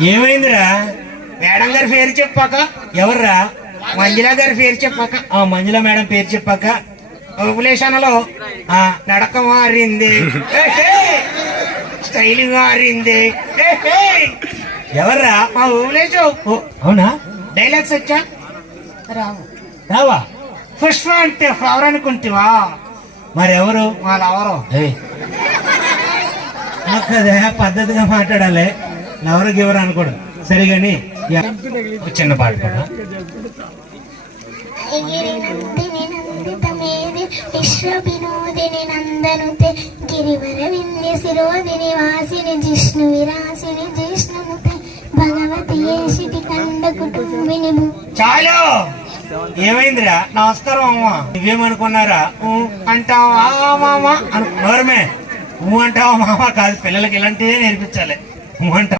ఏమైందిరా? మేడం గారి పేరు చెప్పాక. ఎవర్రా? మంజులా గారి పేరు చెప్పాక. మంజులా మేడం పేరు చెప్పాక ఓపులేషన్లో నడక మారింది, స్టైల్ మారింది. ఎవర్రా? మా ఓపులేషు. అవునా? డైలాగ్స్ వచ్చా? రావా? పుష్ప అంటే ఫ్లవర్ అనుకుంటావా? మరెవరు? వాళ్ళెవరు? అదే పద్ధతిగా మాట్లాడాలి, ఎవరు గివరు అనుకోడు. సరిగాని చిన్న పాట పాట. విశ్వవినోదిని నందనుతే గిరివర వింధ్య శిరోదిని వాసిని జిష్ణు విరాసిని జిష్ణుముతే భగవతి ఏషిటి కండ కుటుంబిని. చాలు. ఏమైందిరా? నమస్కారం అమ్మా. నువ్వేమనుకున్నారా? అంటావా మామ? అనుకున్నారమే. నువ్వు అంటావా మామ కాదు, పిల్లలకి ఇలాంటిదే నేర్పించాలి. నువ్వు అంటావు